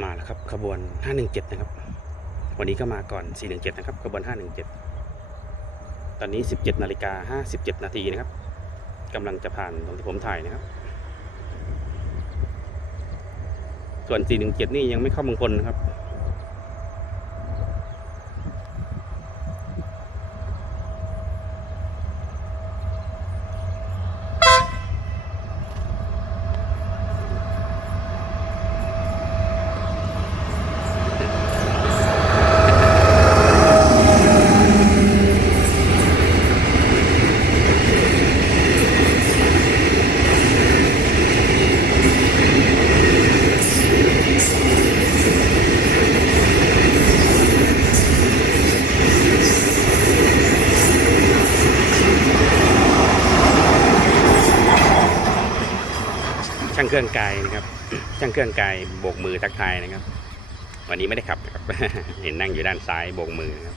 มาแล้วครับขบวน 517 นะครับ วันนี้ก็มาก่อน 417 นะครับขบวน 517 ตอนนี้ 17นาฬิกา57 นาทีนะครับกำลังจะผ่านตรงที่ผมถ่ายนะครับ ส่วน 417 นี่ยังไม่เข้ามงคลนะครับ ช่างเครื่องกายนะครับ ช่างเครื่องกายโบกมือทักทายนะครับ วันนี้ไม่ได้ขับนะครับเห็นนั่งอยู่ด้านซ้ายโบกมือนะครับ